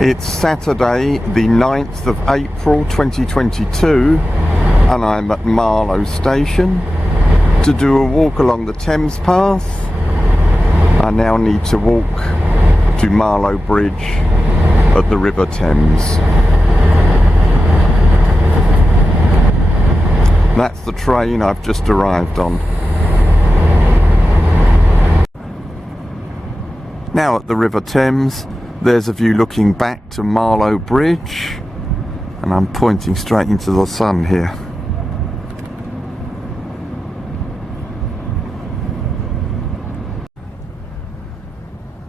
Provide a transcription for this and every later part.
It's Saturday the 9th of April 2022 and I'm at Marlow station to do a walk along the Thames Path. I now need to walk to Marlow Bridge at the River Thames. That's the train I've just arrived on. Now at the River Thames, there's a view looking back to Marlow Bridge, and I'm pointing straight into the sun here.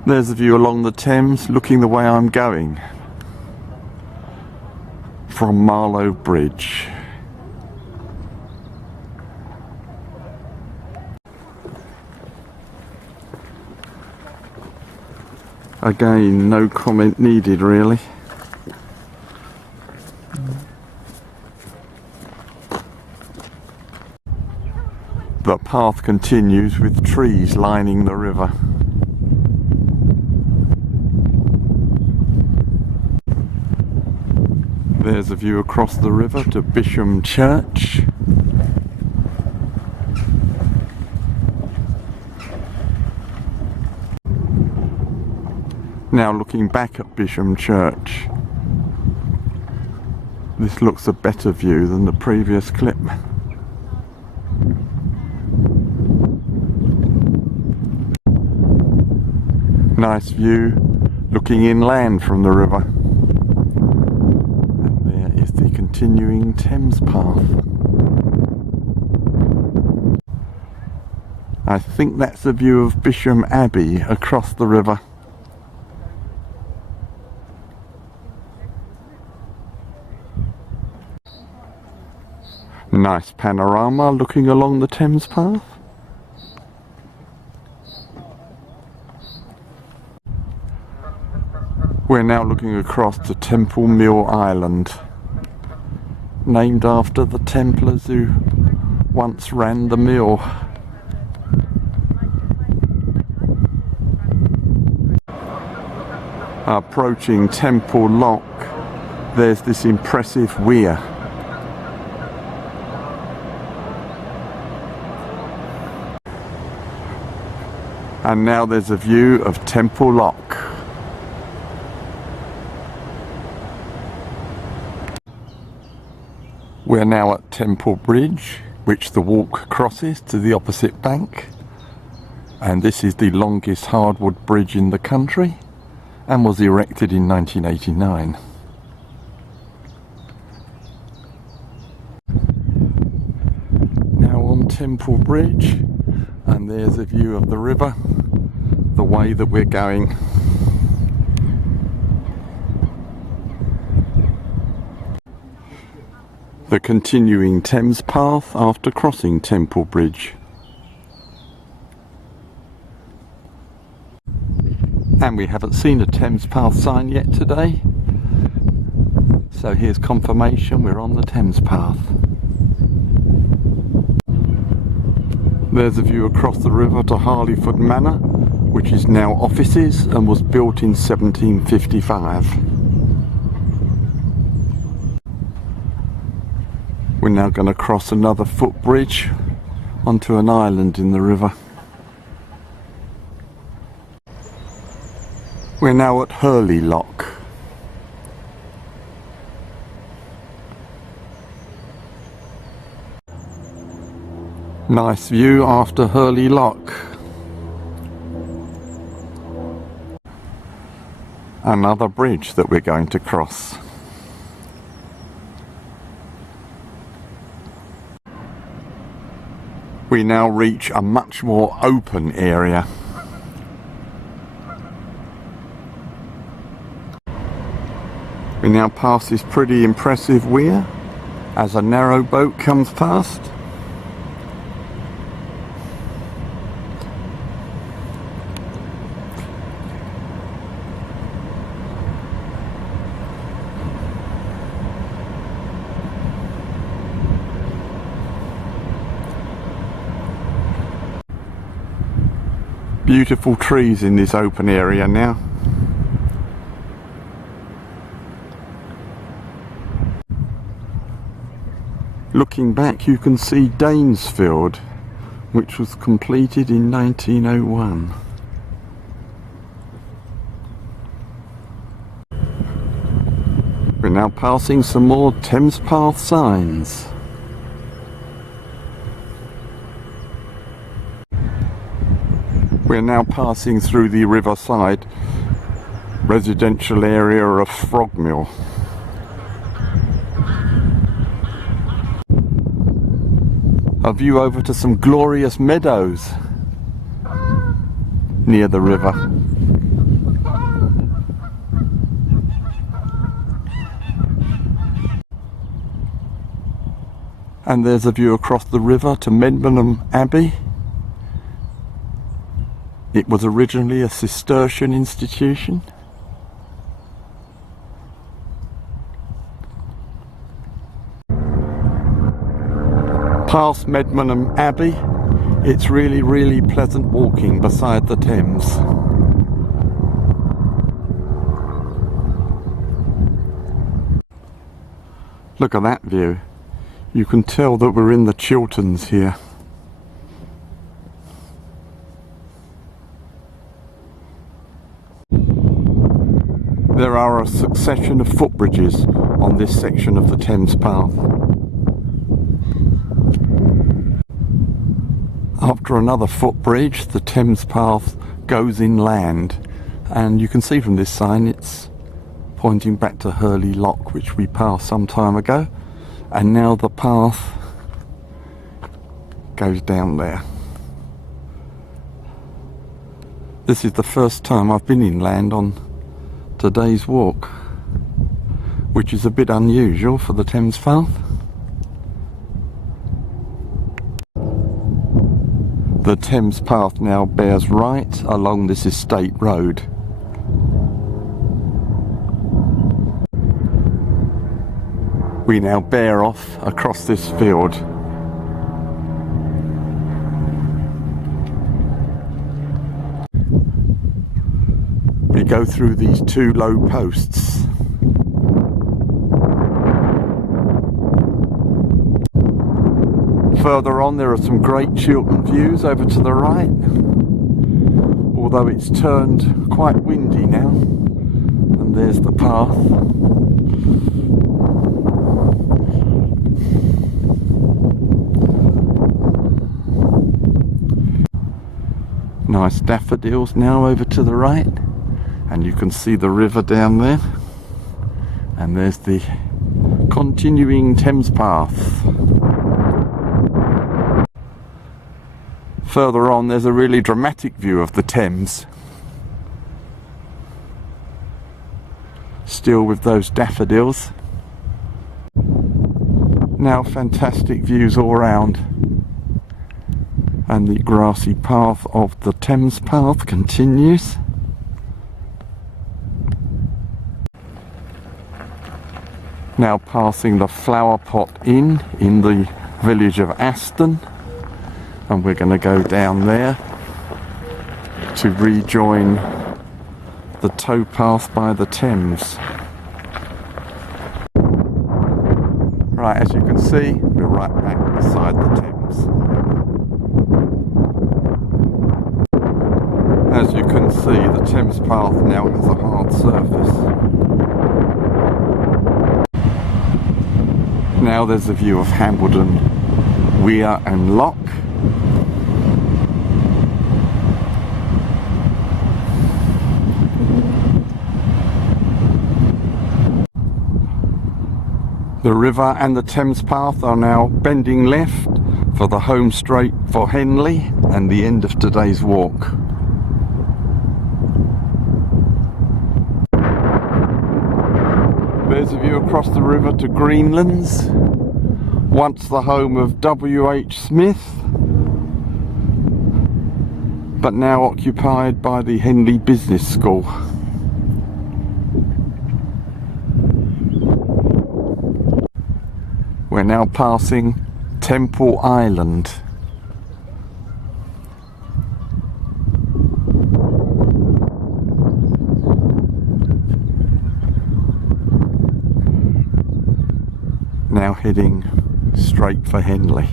There's a view along the Thames looking the way I'm going from Marlow Bridge. Again, no comment needed really. The path continues with trees lining the river. There's a view across the river to Bisham Church. Now looking back at Bisham Church, this looks a better view than the previous clip. Nice view looking inland from the river. And there is the continuing Thames Path. I think that's a view of Mendenham Abbey across the river. Nice panorama looking along the Thames Path. We're now looking across to Temple Mill Island, named after the Templars who once ran the mill. Approaching Temple Lock, there's this impressive weir. And now there's a view of Temple Lock. We're now at Temple Bridge, which the walk crosses to the opposite bank. And this is the longest hardwood bridge in the country and was erected in 1989. Now on Temple Bridge, and there's a view of the river, the way that we're going. The continuing Thames Path after crossing Temple Bridge. And we haven't seen a Thames Path sign yet today. So here's confirmation we're on the Thames Path. There's a view across the river to Harleyford Manor, which is now offices and was built in 1755. We're now going to cross another footbridge onto an island in the river. We're now at Hurley Lock. Nice view after Hurley Lock. Another bridge that we're going to cross. We now reach a much more open area. We now pass this pretty impressive weir as a narrow boat comes past. Beautiful trees in this open area now. Looking back, you can see Danesfield, which was completed in 1901. We're now passing some more Thames Path signs. We're now passing through the riverside residential area of Frogmill. A view over to some glorious meadows near the river. And there's a view across the river to Mendenham Abbey. It was originally a Cistercian institution. Past Mendenham Abbey, it's really pleasant walking beside the Thames. Look at that view. You can tell that we're in the Chilterns here. There are a succession of footbridges on this section of the Thames Path. After another footbridge, the Thames Path goes inland, and you can see from this sign it's pointing back to Hurley Lock, which we passed some time ago, and now the path goes down there. This is the first time I've been inland on today's walk, which is a bit unusual for the Thames Path. The Thames Path now bears right along this estate road. We now bear off across this field. We go through these two low posts. Further on there are some great Chiltern views over to the right, although it's turned quite windy now. And there's the path. Nice daffodils now over to the right, and you can see the river down there, and there's the continuing Thames Path. Further on there's a really dramatic view of the Thames, still with those daffodils. Now fantastic views all round, and the grassy path of the Thames Path continues. Now passing the Flower Pot Inn in the village of Aston, and we're going to go down there to rejoin the towpath by the Thames. Right, as you can see, we're right back beside the Thames. As you can see, the Thames Path now has a hard surface. Now there's a view of Hambledon Weir and Lock. The river and the Thames Path are now bending left for the home straight for Henley and the end of today's walk. There's a view across the river to Greenlands, once the home of W.H. Smith, but now occupied by the Henley Business School. We're now passing Temple Island. Now heading straight for Henley.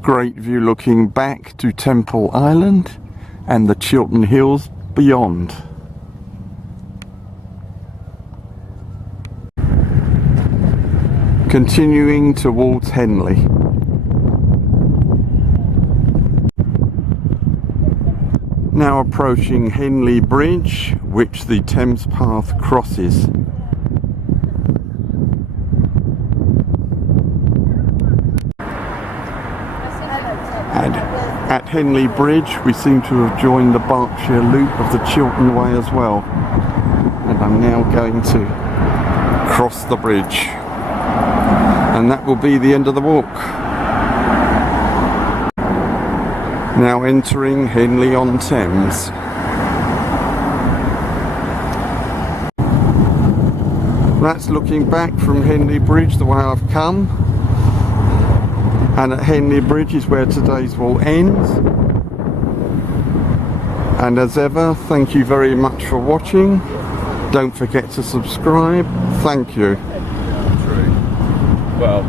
Great view looking back to Temple Island and the Chiltern Hills beyond. Continuing towards Henley. Now approaching Henley Bridge, which the Thames Path crosses. And at Henley Bridge we seem to have joined the Berkshire loop of the Chiltern Way as well. And I'm now going to cross the bridge. And that will be the end of the walk. Now entering Henley-on-Thames. That's looking back from Henley Bridge the way I've come. And at Henley Bridge is where today's walk ends. And as ever, thank you very much for watching. Don't forget to subscribe. Thank you. Well,